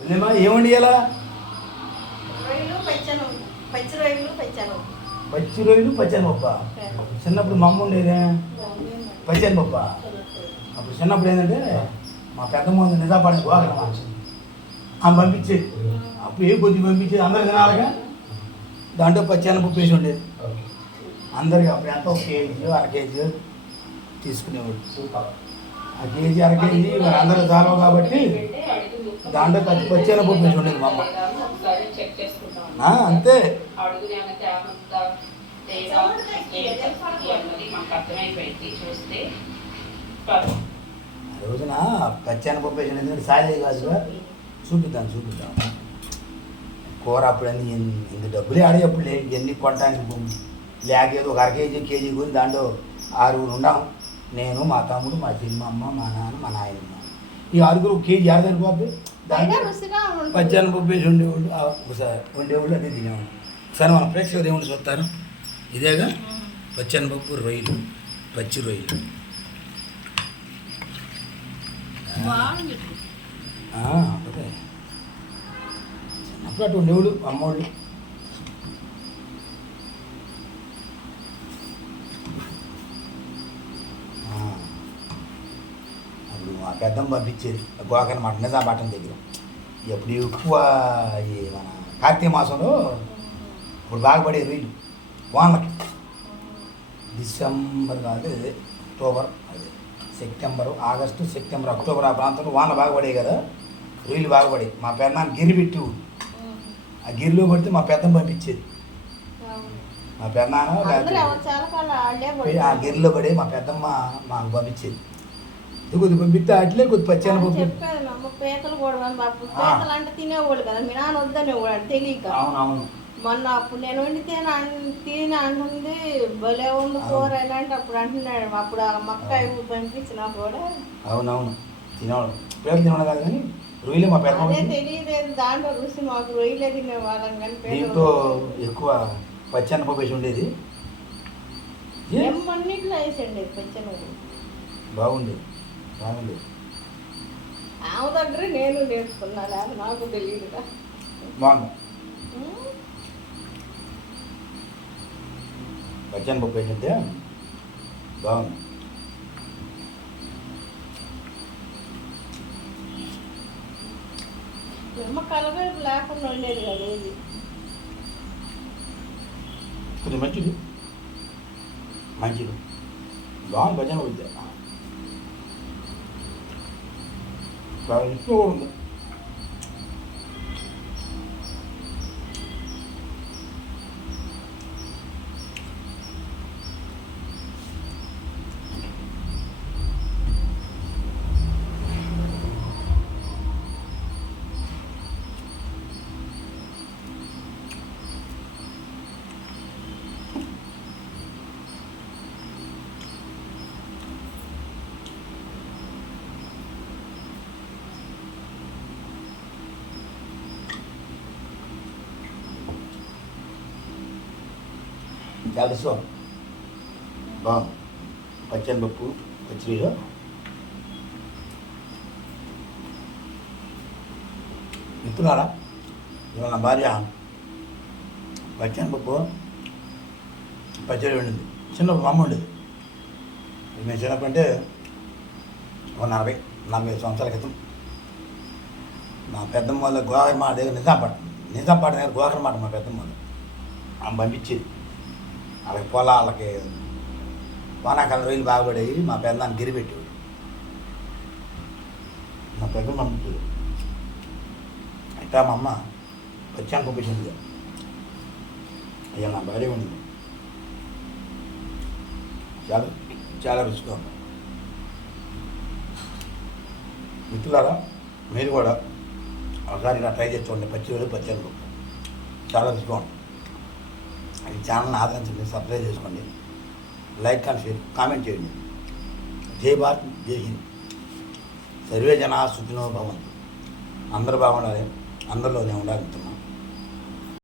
ఏమండి ఇలా పచ్చి రొయ్యలు పచ్చనిపప్ప. చిన్నప్పుడు మా అమ్మ ఉండేదే పచ్చనిపప్ప. అప్పుడు చిన్నప్పుడు ఏంటంటే మా పెద్దమ్మ నిజాపాడికి గోకరమ్మ ఆమె పంపించేది. అప్పుడు ఏ కొద్ది పంపించేది అందరు తినాలిగా. దాంట్లో పచ్చనిపప్పు వేసి ఉండేది అందరికి. అప్పుడు ఎంత ఒక కేజీ అర కేజీ తీసుకునేవాడు. ఆ కేజీ అర కేజీ మరి అందరూ చాలవు కాబట్టి దాంట్లో పచ్చనిపప్పు వేసి ఉండేది మా అమ్మ. అంతే రోజున పచ్చనిపప్పు వేసి ఎందుకంటే సాయలే కాదుగా. చూపిద్దాం కూర అప్పుడు అన్ని ఇంత డబ్బులే ఆడే అప్పుడు లేదు. ఇవన్నీ కొనడానికి లేకేదో ఒక అర కేజీ కొని దాంట్లో 6 ఉన్నాం. నేను మా తమ్ముడు మా చెల్లి మా అమ్మ మా నాన్న మా నాయనమ్మ. ఈ 6 కేజీ ఆడ సరిపోద్ది. దాంట్లో పచ్చనిపప్పు వేసి ఉండేవాళ్ళు. ఒకసారి ఉండేవాళ్ళు అన్నీ తినేవాళ్ళు. ఒకసారి మన ప్రేక్షకులు దేవుళ్ళు చూస్తారు. ఇదేగా పచ్చనిపప్పు రొయ్యలు, పచ్చి రొయ్యలు. అదే చిన్నప్పుడు అటు ఉండేవాళ్ళు అమ్మోళ్ళు. అప్పుడు మా పెద్దమ్మ పంపించేది గోకర్ణ మాట నిజాంపట్నం దగ్గర. ఎప్పుడు ఎక్కువ ఈ మన కార్తీక మాసంలో ఇప్పుడు బాగుపడే రొయ్యలు వానలకి. డిసెంబర్ కాదు అక్టోబర్, అదే సెప్టెంబరు, ఆగస్టు, సెప్టెంబర్, అక్టోబర్ ఆ ప్రాంతంలో వానలు బాగుపడాయి కదా. రొయ్యలు బాగుపడాయి. మా పెద్దనాన్న గిరి పెట్టి ఆ గిరిలో పడితే మా పెద్దమ్మ పంపించేది. మా పెద్దనాన్న ఆ గిరిలో పడి మా పెద్దమ్మ మాకు పంపించేది. కొద్ది పంపిస్తే అట్లే కొద్ది పచ్చనిపప్పు. అవునవును. మొన్న అప్పుడు నేను వండితే తిని అంటుంది భలే ఉంది కూర అంటే అప్పుడు అంటున్నాడు. అప్పుడు ఆ మక్కాయ పంపించిన కూడా అవునవును తినేవాడు. పేరు తినడం కాదు కానీ రొయ్యలే మా పెద్ద తెలియలేదు. దాంట్లో రుచి మాకు రొయ్యలే తినేవాళ్ళం కానీ దీంతో ఎక్కువ పచ్చనిపప్పు వేసి ఉండేది. ఏమన్నిట్లో వేసండి పచ్చనిపప్పు. బాగుండేది. ఆమె దగ్గర నేను నేర్చుకున్నాను. అది నాకు తెలియదుగా. బాగుంది. పచ్చనిపప్పు వేసింటే బాగుంది. అమ్మ కలగలుపు లేకుండా ఉండేది కదా. ఏది కొంచెం మంచిది బాగుంది. పచ్చనిపప్పు చాలా ఎక్కువ ఉంది. చాలా ఇష్టం. బాగుంది. పచ్చనిపప్పు పచ్చిలో మిత్రులారా, ఇవాళ నా భార్య పచ్చనిపప్పు పచ్చడి వండింది. చిన్నప్పుడు మా అమ్మ ఉండేది. మేము చిన్నప్పుడు అంటే ఒక 40 సంవత్సరాల క్రితం మా పెద్దమ్మ వాళ్ళ గోకర్ణ మాట దగ్గర నిజాంపట్నం దగ్గర గోకర్ణ మాట మా పెద్దమ్మ వాళ్ళు ఆమె పంపించేది. వాళ్ళకి పొలాలకి వానాకాలం రొయ్యలు బాగుపడేవి. మా పెద్దనాన్న గిరి పెట్టేవాడు. మా పెద్దమ్మ పంపించేది. అయితే మా అమ్మ పచ్చనిపప్పు వేసింది. అయ్యా నా భార్య ఉంది. చాలా రుచిగా ఉంది. మిత్రులారా, మీరు కూడా ఒకసారి ఇలా ట్రై చేసి చూడండి. పచ్చనిపప్పు చాలా రుచిగా ఉంటుంది. ఈ ఛానల్ని ఆదరించండి, సబ్స్క్రైబ్ చేసుకోండి, లైక్ అండ్ షేర్, కామెంట్ చేయండి. జై భారత్, జై హింద్. సర్వే జనా సుఖినో భవంతు. అందరూ బాగుండాలి, అందరిలోనే ఉండాలి.